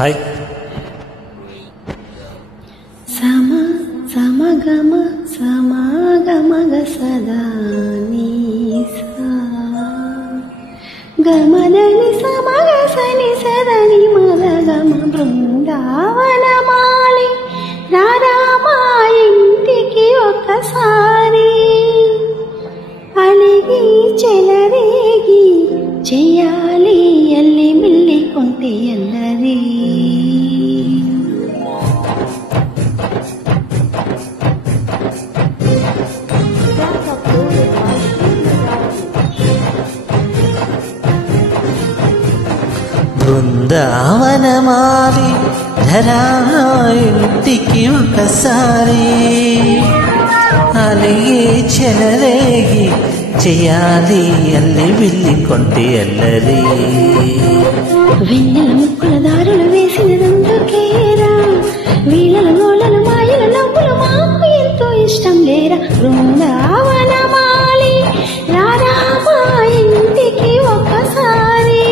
Hi. సమా సమగమ సమాగమగ సదా నీసా గమదని సమగ సని సదని మగగమ బృందావనమాలి రారామా ఇంటికి ఒక్కసారి అలిగి చెలరేగి చెయ్యాలి ఎల్లి మిల్లి కొంటే ఎల్లరి బృందావనమాలి ధరా ఇంటికి ఒకసారి అలిగి చెలరేగి చెయ్యాలి అల్లి విల్లి కొంటే అల్లరి వెన్నెల ముక్కుల దారులు వేసినదందుకేరా వీళ్ళల గోళ్ళలు మాయల నవ్వులు మాకు ఎంతో ఇష్టం లేరా బృందావనమాలి రారామా ఇంటికి ఒకసారి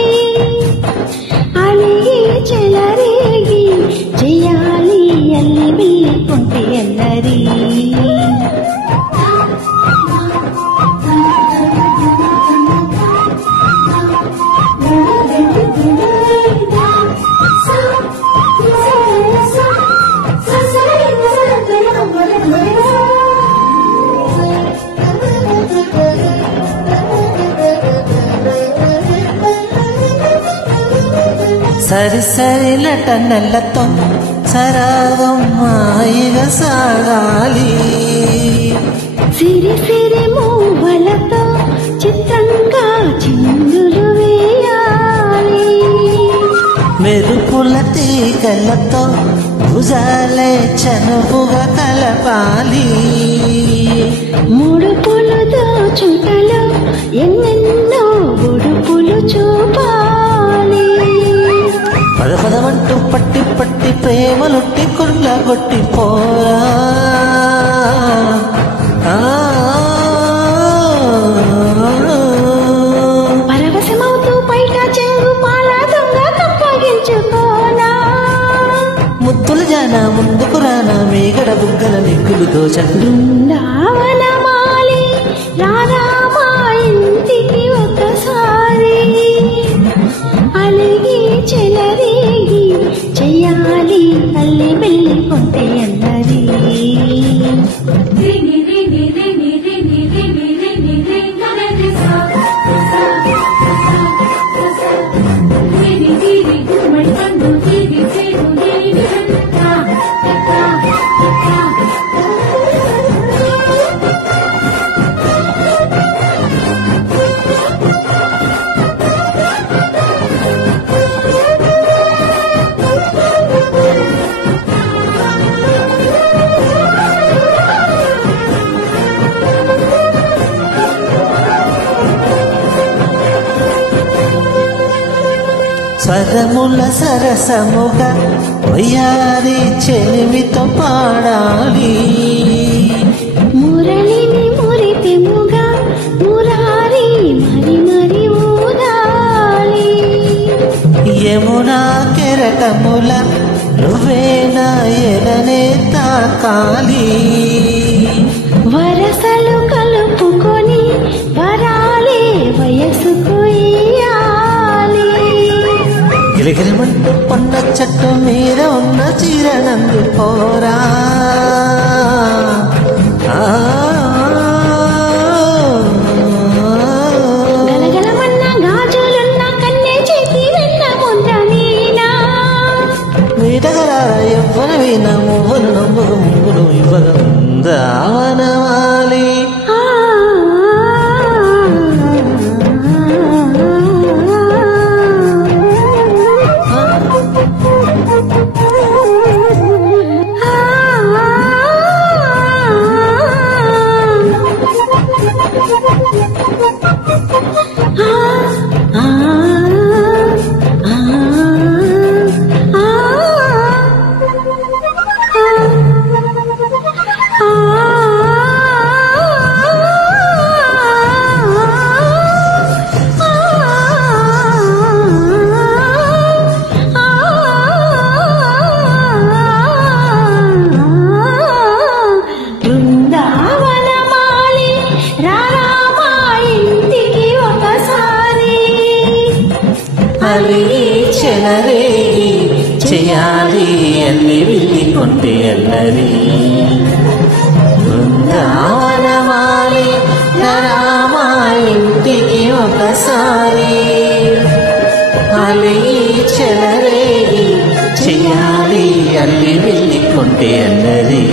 అలిగి చెలరేగి చెయ్యాలి అల్లి విల్లి కొంటే అల్లరి సరి సరి నటనలతో సరాగం మాయిగా సాగాలి సిరి సిరి మూవలతో చిత్రంగా చిందులు వేయాలి మెరుపుల తీగలతో భుజాలే చనువుగా కలపాలి ముడుపులు దోచుటలో ఎన్నెన్నో ఉడుపులు చూపాలి పద పదమంటూ పట్టి పట్టి ప్రేమలుట్టి కుళ్ళ కొట్టి పోరా పరవశమవుతూ బయట చెంగు పాల దొంగ తప్పగించుకోనా ముద్దుల జాన ముందుకు రానా మేగడ బుగ్గల నిగ్గులుతో బృందావనమాలి రారామా ఇంటికి ఒకసారి అలిగి చెలరేగి చెయ్యాలి అల్లి వెళ్ళి కొంటే అల్లరి స్వరముల సరసముగా వయ్యారి చెలిమితో పాడాలి మురళిని మురిపెముగా మురారి మరి మరి ఊదాలి యమునా కెరటముల నువ్వేనా ఎలనే తాకాలి వరసలు కలుపుకొని వరాలే వయసుకు ఇయ్యాలి గిలగిలమంటూ పొన్న చెట్టు మీద ఉన్న చీరనందు పోరా గలగలమన్న గాజులున్న కన్నే చేతి వెన్న ముంద నీనా వీటగరార ఎవ్వరు వీణ మువ్వను నవ్వులు ముగ్గులు ఇవ్వగందావనమాలి ఆ అలి చెలరేగి చేయాలి అల్లి విల్లి కొంటే అల్లరి బృందావనమాలి రామా ఇంటికి ఒకసారి అలి చెలరేగి చేయాలి అల్లి విల్లి కొంటే అల్లరి